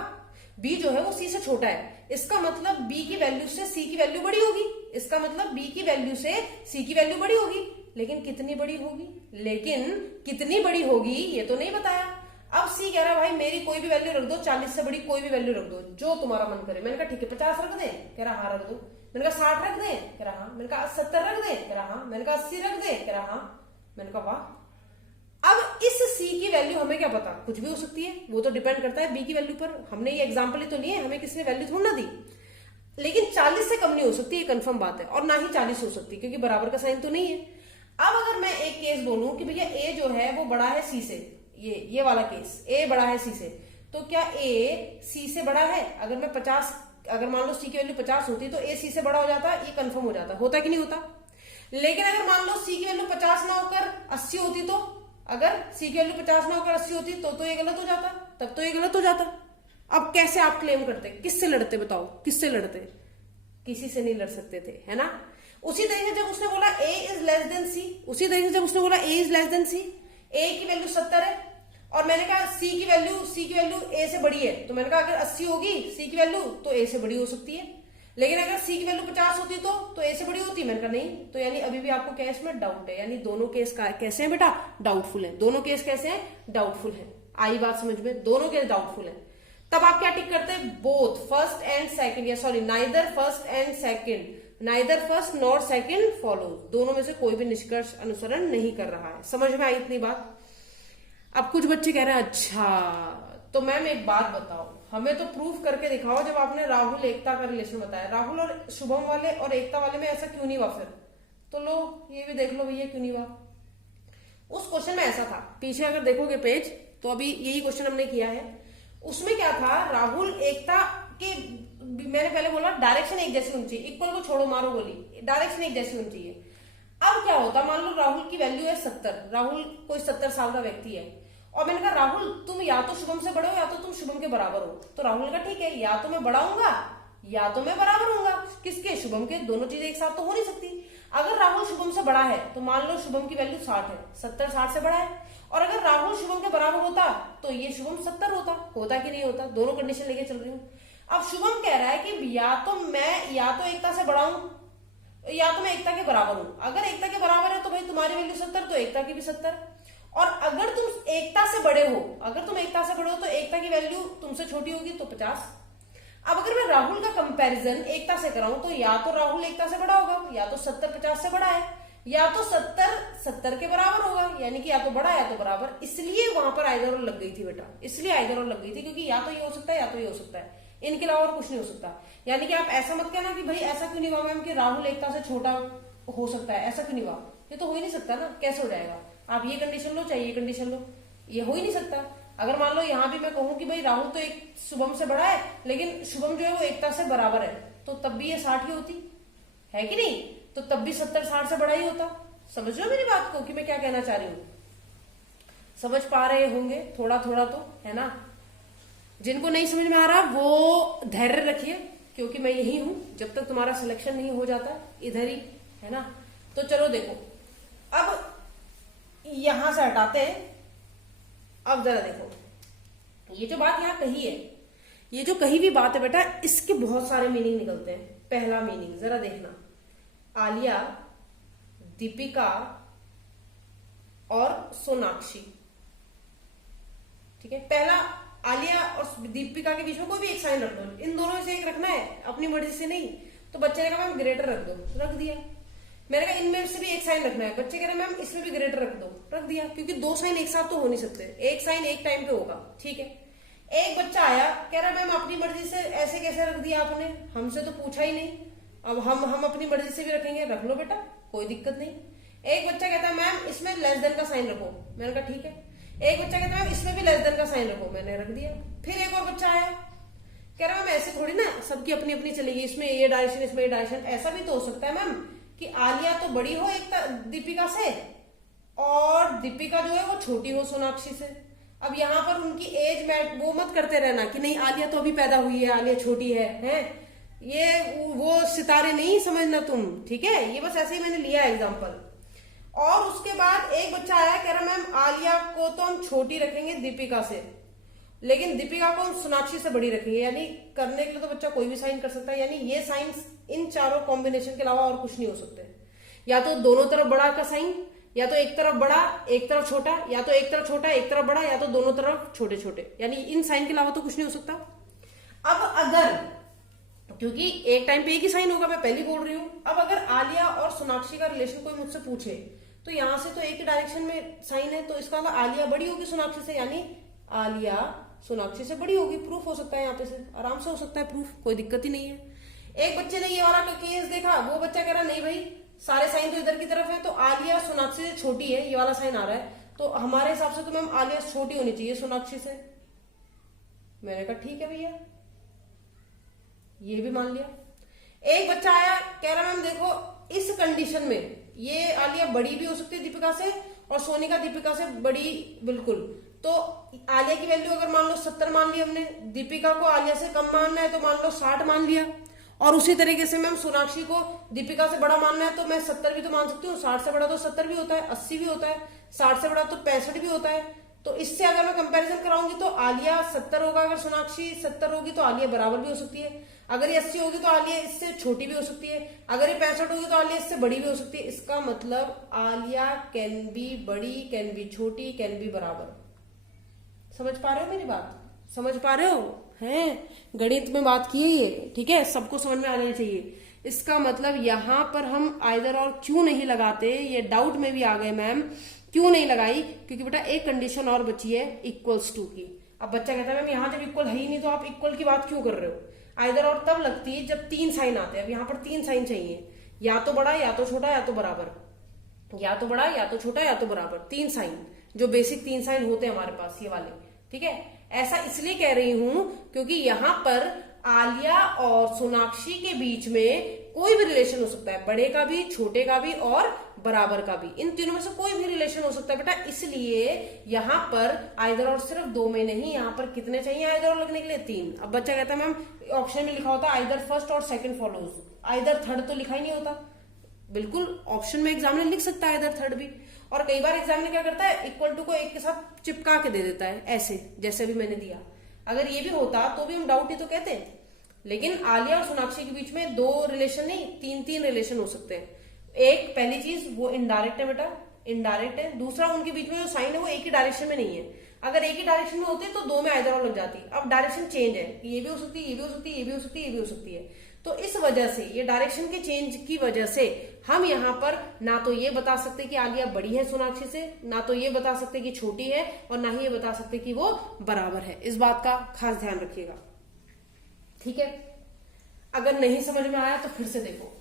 बी जो है वो सी से छोटा है, इसका मतलब बी की वैल्यू से सी की वैल्यू बड़ी होगी, इसका मतलब बी की वैल्यू से सी की वैल्यू बड़ी होगी। लेकिन कितनी बड़ी होगी, लेकिन कितनी बड़ी होगी ये तो नहीं बताया। अब सी कह रहा है भाई मेरी कोई भी वैल्यू रख दो, 40 से बड़ी कोई भी वैल्यू रख दो, जो तुम्हारा मन करे। मैंने कहा ठीक है 50 रख दे, कह रहा हाँ रख दो। मैंने कहा 60 रख दे, कह रहा हाँ। मैंने कहा 70 रख दे, कह रहा हाँ। मैंने कहा 80 रख दे, कह रहा हाँ। मैंने कहा वाह। अब इस सी की वैल्यू हमें क्या पता, कुछ भी हो सकती है, वो तो डिपेंड करता है बी की वैल्यू पर। हमने ये एग्जांपल ही तो लिए, हमें किसने वैल्यू थोड़ी ना दी। लेकिन 40 से कम नहीं हो सकती, ये कंफर्म बात है, और ना ही 40 हो सकती, क्योंकि बराबर का साइन तो नहीं है। अब अगर मैं एक केस बोलूं कि भैया ए जो है वो बड़ा है सी से, ये वाला केस, ए बड़ा है सी से, तो क्या ए सी से बड़ा है? अगर मैं 50, अगर मान लो सी की वैल्यू 50 होती तो ए सी से बड़ा हो जाता, ये कंफर्म हो जाता, होता कि नहीं होता। लेकिन अगर मान लो सी की वैल्यू 50 ना होकर 80 होती, तो अगर सी की वैल्यू 50 ना होकर 80 होती तो ये गलत हो जाता, तब तो ये गलत हो जाता। अब कैसे आप क्लेम करते, किससे लड़ते बताओ, किससे लड़ते? किसी से नहीं लड़ सकते थे, है ना। उसी तरीके जब उसने बोला ए इज लेस देन सी, उसी तरीके जब उसने बोला ए इज लेस देन सी, ए की वैल्यू 70 है और मैंने कहा सी की वैल्यू ए से बड़ी है, तो मैंने कहा अगर 80 होगी सी की वैल्यू तो ए से बड़ी हो सकती है। लेकिन अगर सी की वैल्यू 50 होती तो ए से बड़ी होती, मैंने कहा नहीं। तो यानी अभी भी आपको केस में डाउट है, यानी दोनों केस कैसे हैं बेटा, डाउटफुल है। दोनों केस कैसे हैं, डाउटफुल है। आई बात समझ में, दोनों केस डाउटफुल है। तब आप क्या टिक करते हैं, बोथ फर्स्ट एंड सेकंड, या sorry neither first and second, neither first nor second follows, दोनों में से कोई भी निष्कर्ष अनुसरण नहीं कर रहा है। समझ में आई इतनी बात। अब कुछ बच्चे कह रहे हैं अच्छा तो मैम एक बात बताओ, हमें तो प्रूफ करके दिखाओ, जब आपने राहुल एकता का रिलेशन बताया, राहुल और शुभम वाले और एकता वाले में ऐसा क्यों नहीं हुआ फिर? तो लो ये भी देख लो भैया क्यों नहीं हुआ। उस क्वेश्चन में ऐसा था, पीछे अगर देखोगे पेज तो अभी यही क्वेश्चन हमने किया है। उसमें क्या था, राहुल एकता के, मैंने पहले बोला डायरेक्शन एक जैसी होनी चाहिए, इक्वल को छोड़ो मारो गोली, डायरेक्शन एक जैसी होनी चाहिए। अब क्या होता, मान लो राहुल की वैल्यू है 70, राहुल कोई 70 साल का व्यक्ति है, और मैंने कहा राहुल तुम या तो शुभम से बड़े हो या तो तुम शुभम के बराबर हो। तो राहुल का ठीक है, या तो मैं बड़ा हूंगा या तो मैं बराबर हूंगा, किसके, शुभम के। दोनों चीजें एक साथ तो हो नहीं सकती। अगर राहुल शुभम से बड़ा है तो मान लो शुभम की वैल्यू 60 है, 70 60 से बड़ा है, और अगर राहुल शुभम के बराबर होता तो ये शुभम 70 होता कि नहीं होता। दोनों कंडीशन लेके चल रही हूँ। अब शुभम कह रहा है कि या तो मैं या तो एकता से बड़ा हूं या तो मैं एकता के बराबर हूं। अगर एकता के बराबर है तो भाई तुम्हारी वैल्यू 70 तो एकता की भी 70, और अगर तुम एकता से बड़े हो, अगर तुम एकता से बड़े हो तो एकता की वैल्यू तुमसे छोटी होगी तो 50। अब अगर मैं राहुल का कंपैरिजन एकता से कराऊं तो या तो राहुल एकता से बड़ा होगा, या तो 70 50 से बड़ा है, या तो 70 70 के बराबर होगा, यानी कि या तो बड़ा या तो बराबर। इसलिए वहां पर आइदर और लग गई थी बेटा, इसलिए आइदर और लग गई थी, क्योंकि या तो ये हो सकता है या तो ये हो सकता है, इनके अलावा और कुछ नहीं हो सकता। यानी कि आप ऐसा मत कहना कि भाई ऐसा क्यों नहीं हुआ मैम कि राहुल एकता से छोटा हो सकता है, ऐसा क्यों नहीं हुआ, ये तो हो ही नहीं सकता ना, कैसे हो जाएगा। आप ये कंडीशन लो चाहे ये कंडीशन लो, ये हो ही नहीं सकता। अगर मान लो यहां भी मैं कहूं कि भाई राहुल तो एक शुभम से बड़ा है लेकिन शुभम जो है वो एकता से बराबर है, तो तब भी ये 60 ही होती है कि नहीं, तो तब भी 70 60 से बड़ा ही होता। समझ लो मेरी बात को कि मैं क्या कहना चाह रही हूं, समझ पा रहे होंगे थोड़ा थोड़ा तो, है ना। जिनको नहीं समझ में आ रहा वो धैर्य रखिए, क्योंकि मैं यही हूं जब तक तुम्हारा सिलेक्शन नहीं हो जाता, इधर ही, है ना। तो चलो देखो, अब यहां से हटाते हैं। अब जरा देखो, ये जो बात यहां कही है, ये जो कही भी बात है बेटा, इसके बहुत सारे मीनिंग निकलते हैं। पहला मीनिंग जरा देखना, आलिया, दीपिका और सोनाक्षी, ठीक है। पहला, आलिया और दीपिका के बीच में कोई भी एक साइन रख दो, इन दोनों में से एक रखना है, अपनी मर्जी से नहीं। तो बच्चे ने कहा मैम ग्रेटर रख दो, रख दिया। मैंने कहा इनमें से भी एक साइन रखना है, बच्चे कह रहे मैम इसमें भी ग्रेटर रख दो, रख दिया। क्योंकि दो साइन एक साथ तो हो नहीं सकते, एक साइन एक टाइम पे होगा, ठीक है। एक बच्चा आया कह रहा मैम अपनी मर्जी से ऐसे कैसे रख दिया आपने, हमसे तो पूछा ही नहीं, अब हम अपनी मर्जी से भी रखेंगे, रख लो बेटा कोई दिक्कत नहीं। एक बच्चा कहता है मैम इसमें लेस देन का साइन रखो, मैंने कहा ठीक है। एक बच्चा कहता है इसमें भी लेस देन का साइन रखो, मैंने रख दिया। फिर एक और बच्चा आया कह रहा मैम ऐसे थोड़ी ना, सबकी अपनी अपनी चलेगी, इसमें ये डायरेक्शन इसमें ये डायरेक्शन, ऐसा भी तो हो सकता है मैम कि आलिया तो बड़ी हो एक दीपिका से और दीपिका जो है वो छोटी हो सोनाक्षी से। अब यहाँ पर उनकी एज में वो मत करते रहना कि नहीं आलिया तो अभी पैदा हुई है, आलिया छोटी है, ये वो सितारे नहीं समझना तुम, ठीक है। ये बस ऐसे ही मैंने लिया एग्जाम्पल। और उसके बाद एक बच्चा आया कह रहा मैम आलिया को तो हम छोटी रखेंगे दीपिका से, लेकिन दीपिका को हम सोनाक्षी से बड़ी रखेंगे। यानी करने के लिए तो बच्चा कोई भी साइन कर सकता है, यानी ये साइन इन चारों कॉम्बिनेशन के अलावा और कुछ नहीं हो सकते। या तो दोनों तरफ बड़ा का साइन, या तो एक तरफ बड़ा एक तरफ छोटा, या तो एक तरफ छोटा एक तरफ बड़ा, या तो दोनों तरफ छोटे छोटे, यानी इन साइन के अलावा तो कुछ नहीं हो सकता। अब अगर, क्योंकि एक टाइम पे एक ही साइन होगा, मैं पहले बोल रही हूं। अब अगर आलिया और सोनाक्षी का रिलेशन कोई मुझसे पूछे तो यहां से तो एक ही डायरेक्शन में साइन है, तो इसका मतलब आलिया बड़ी होगी सोनाक्षी से, यानी आलिया सोनाक्षी से बड़ी होगी। प्रूफ हो सकता है, यहाँ पे से आराम से हो सकता है प्रूफ, कोई दिक्कत ही नहीं है। एक बच्चे ने ये वाला केस देखा, वो बच्चा कह रहा नहीं भाई सारे साइन तो इधर की तरफ है, तो आलिया सोनाक्षी से छोटी है, ये वाला साइन आ रहा है, तो हमारे हिसाब से तो मैम आलिया छोटी होनी चाहिए सोनाक्षी से। मैंने कहा ठीक है भैया, ये भी मान लिया। एक बच्चा आया कह रहा मैम देखो इस कंडीशन में ये आलिया बड़ी भी हो सकती है दीपिका से, और सोनिका दीपिका से बड़ी बिल्कुल। तो आलिया की वैल्यू अगर मान लो 70 मान ली हमने, दीपिका को आलिया से कम मानना है तो मान लो 60 मान लिया। और उसी तरीके से मैम सोनाक्षी को दीपिका से बड़ा मानना है तो मैं 70 भी तो मान सकती हूँ, 60 से बड़ा तो 70 भी होता है, 80 भी होता है, 60 से बड़ा तो 65 भी होता है। तो इससे अगर मैं कंपैरिजन कराऊंगी तो आलिया 70 होगा, अगर सोनाक्षी 70 होगी तो आलिया बराबर भी हो सकती है। अगर ये 80 होगी तो आलिया इससे छोटी भी हो सकती है। अगर ये 65 होगी तो आलिया इससे बड़ी भी हो सकती है। इसका मतलब आलिया कैन बी बड़ी, कैन बी छोटी, कैन बी बराबर। समझ पा रहे हो मेरी बात, समझ पा रहे हो हैं, गणित में बात की है ये, ठीक है, सबको समझ में आना चाहिए। इसका मतलब यहां पर हम आइदर और क्यों नहीं लगाते, ये डाउट में भी आ गए मैम, क्यों नहीं लगाई, क्योंकि बेटा एक कंडीशन और बची है इक्वल्स टू की। अब बच्चा कहता है मैम यहाँ जब इक्वल है ही नहीं तो आप इक्वल की बात क्यों कर रहे हो। आइदर और तब लगती है जब 3 साइन आते हैं, अब यहाँ पर 3 साइन चाहिए, या तो बड़ा, या तो छोटा, या तो बराबर, या तो बड़ा, या तो छोटा, या तो बराबर, 3 साइन, जो बेसिक 3 साइन होते हैं हमारे पास ये वाले, ठीक है। ऐसा इसलिए कह रही हूं क्योंकि यहां पर आलिया और सोनाक्षी के बीच में कोई भी रिलेशन हो सकता है, बड़े का भी, छोटे का भी और बराबर का भी, इन तीनों में से कोई भी रिलेशन हो सकता है बेटा। इसलिए यहां पर आइदर और सिर्फ 2 में नहीं, यहां पर कितने चाहिए आइदर और लगने के लिए? 3। अब बच्चा कहता है मैम ऑप्शन में लिखा होता आइदर फर्स्ट और सेकंड फॉलोज, आइदर थर्ड तो लिखा ही नहीं होता। बिल्कुल ऑप्शन में एग्जामिनर लिख सकता है इधर थर्ड भी, और कई बार एग्जामिनर क्या करता है इक्वल टू को एक के साथ चिपका के दे देता है, ऐसे जैसे भी मैंने दिया। अगर ये भी होता तो भी हम डाउट ही तो कहते हैं, लेकिन आलिया और सोनाक्षी के बीच में 2 रिलेशन नहीं, 3 रिलेशन हो सकते हैं। एक पहली चीज वो इनडायरेक्ट है बेटा, इनडायरेक्ट है। दूसरा उनके बीच में जो साइन है वो एक ही डायरेक्शन में नहीं है। अगर एक ही डायरेक्शन में होते तो 2 में आइदर और लग जाती। अब डायरेक्शन चेंज है, ये भी हो सकती है, ये भी हो सकती है, ये भी हो सकती है, ये भी हो सकती है। तो इस वजह से, ये डायरेक्शन के चेंज की वजह से हम यहाँ पर ना तो ये बता सकते कि आलिया बड़ी है सोनाक्षी से, ना तो ये बता सकते कि छोटी है, और ना ही ये बता सकते कि वो बराबर है। इस बात का खास ध्यान रखिएगा, ठीक है। अगर नहीं समझ में आया तो फिर से देखो।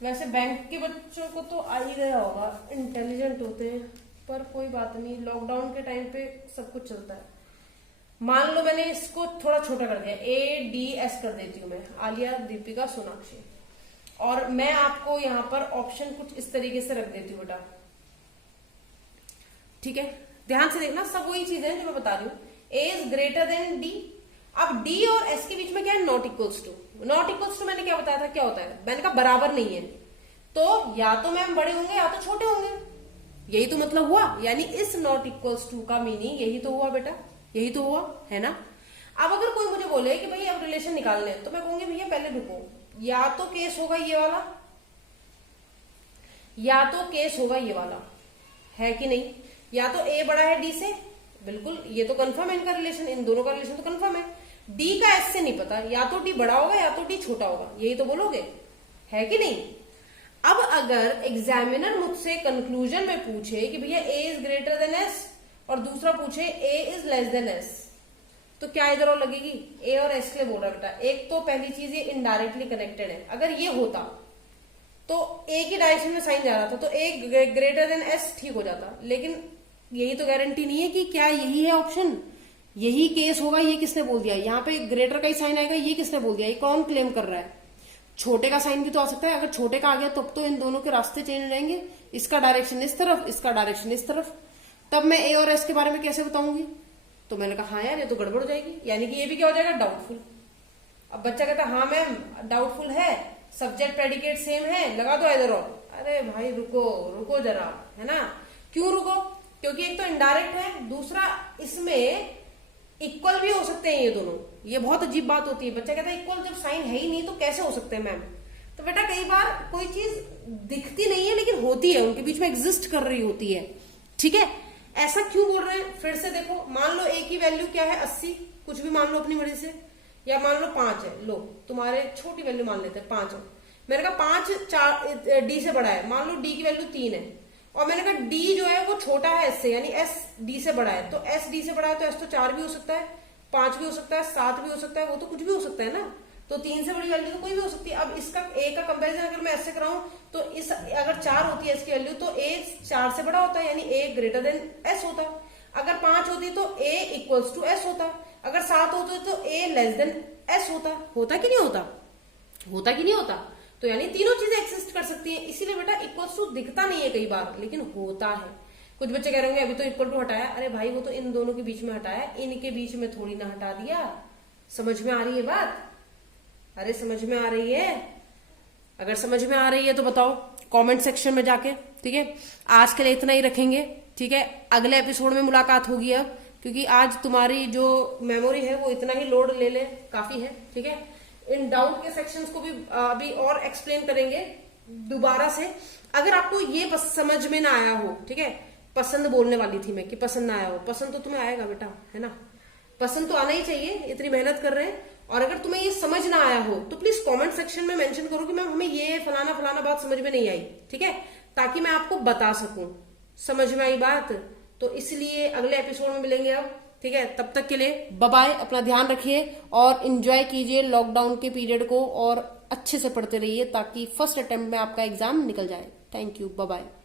वैसे बैंक के बच्चों को तो आ ही गया होगा, इंटेलिजेंट होते हैं, पर कोई बात नहीं, लॉकडाउन के टाइम पे सब कुछ चलता है। मान लो मैंने इसको थोड़ा छोटा कर दिया, ADS कर देती हूं मैं, आलिया, दीपिका, सोनाक्षी, और मैं आपको यहां पर ऑप्शन कुछ इस तरीके से रख देती हूँ बेटा, ठीक है। ध्यान से देखना, सब वही चीजें हैं जो मैं बता रही हूँ। A is greater then D। अब D और S के बीच में क्या है? Not equals to. Not equals to मैंने क्या बताया था, क्या होता है? मैंने कहा बराबर नहीं है, तो या तो मैम बड़े होंगे या तो छोटे होंगे, यही तो मतलब हुआ। यानी इस नॉट इक्वल्स टू का मीनिंग यही तो हुआ बेटा, यही तो हुआ है ना। अब अगर कोई मुझे बोले कि भाई अब रिलेशन निकालने हैं, तो मैं कहूंगी भैया पहले रुको, या तो केस होगा ये वाला, या तो केस होगा ये वाला, है कि नहीं? या तो A बड़ा है D से, बिल्कुल ये तो कंफर्म है इनका रिलेशन, इन दोनों का रिलेशन तो कंफर्म है। D का S से नहीं पता, या तो D बड़ा होगा या तो D छोटा होगा, यही तो बोलोगे, है कि नहीं? अब अगर एग्जामिनर मुझसे कंक्लूजन में पूछे कि भैया A is greater then S, और दूसरा पूछे A is less then S, तो क्या इधर और लगेगी? A और S के लिए बोल रहा बेटा। एक तो पहली चीज ये इनडायरेक्टली कनेक्टेड है, अगर ये होता तो A की डायरेक्शन में साइन जा रहा था तो A ग्रेटर देन S ठीक हो जाता, लेकिन यही तो गारंटी नहीं है कि क्या यही है ऑप्शन, यही केस होगा। ये किसने बोल दिया? यहाँ पे ग्रेटर का ही साइन आएगा, ये किसने बोल दिया? ये कौन क्लेम कर रहा है? छोटे का साइन भी तो आ सकता है, अगर छोटे का आ गया तब तो इन दोनों के रास्ते चेंज हो जाएंगे, इसका डायरेक्शन इस तरफ, इसका डायरेक्शन इस तरफ, तब मैं A और S के बारे में कैसे बताऊंगी? तो मैंने कहा हाँ यार ये तो गड़बड़ हो जाएगी, यानी कि ये भी क्या हो जाएगा? डाउटफुल। अब बच्चा कहता हाँ मैम डाउटफुल है, सब्जेक्ट प्रेडिकेट सेम है, लगा दो इधर और। अरे भाई रुको रुको जरा, है ना। क्यों रुको? क्योंकि एक तो इनडायरेक्ट है, दूसरा इसमें इक्वल भी हो सकते हैं ये दोनों। ये बहुत अजीब बात होती है, बच्चा कहता है इक्वल जब साइन है ही नहीं तो कैसे हो सकते हैं मैम? तो बेटा कई बार कोई चीज दिखती नहीं है लेकिन होती है, उनके बीच में एग्जिस्ट कर रही होती है, ठीक है। ऐसा क्यों बोल रहे हैं? फिर से देखो, मान लो A की वैल्यू क्या है? 80, कुछ भी मान लो अपनी मर्जी से, या मान लो 5 है, लो तुम्हारे छोटी वैल्यू मान लेते हैं 5 है। मैंने कहा 5 D से बड़ा है, मान लो D की वैल्यू 3 है, और मैंने कहा D जो है वो छोटा है S से, यानी S D से बड़ा है, तो S D से बड़ा है तो S तो 4 भी हो सकता है, 5 भी हो सकता है, 7 भी हो सकता है, वो तो कुछ भी हो सकता है ना। तो 3 से बड़ी वैल्यू तो कोई भी हो सकती है। अब इसका A का कंपैरिजन अगर मैं ऐसे कराऊं तो इस अगर 4 होती है इसकी वैल्यू तो A 4 से बड़ा होता है, यानी A ग्रेटर देन S होता। अगर 5 होती तो A इक्वल्स टू S होता। अगर 7 होती तो A लेस देन S होता। होता कि नहीं होता? होता कि नहीं होता? तो यानी तीनों चीजें एक्सिस्ट कर सकती हैं, इसीलिए बेटा इक्वल्स टू दिखता नहीं है कई बार, लेकिन होता है। कुछ बच्चे कह रहे होंगे अभी तो इक्वल टू हटाया, अरे भाई वो तो इन दोनों के बीच में हटाया, इनके बीच में थोड़ी ना हटा दिया। समझ में आ रही है बात? अरे समझ में आ रही है? अगर समझ में आ रही है तो बताओ कमेंट सेक्शन में जाके, ठीक है। आज के लिए इतना ही रखेंगे, ठीक है। अगले एपिसोड में मुलाकात होगी अब, क्योंकि आज तुम्हारी जो मेमोरी है वो इतना ही लोड ले ले काफी है, ठीक है। इन डाउट के सेक्शंस को भी अभी और एक्सप्लेन करेंगे दोबारा से। अगर आपको ये समझ में ना आया हो, ठीक है, पसंद बोलने वाली थी मैं कि पसंद ना आया हो, पसंद तो तुम्हें आएगा बेटा, है ना। पसंद तो आना ही चाहिए, इतनी मेहनत कर रहे हैं। और अगर तुम्हें ये समझ ना आया हो तो प्लीज कमेंट सेक्शन में मेंशन करो कि मैम हमें ये फलाना फलाना बात समझ में नहीं आई, ठीक है, ताकि मैं आपको बता सकूं। समझ में आई बात? तो इसलिए अगले एपिसोड में मिलेंगे अब। ठीक है, तब तक के लिए बाय बाय, अपना ध्यान रखिए और एंजॉय कीजिए लॉकडाउन के पीरियड को और अच्छे से पढ़ते रहिए ताकि फर्स्ट अटेम्प्ट में आपका एग्जाम निकल जाए। Thank you, bye bye.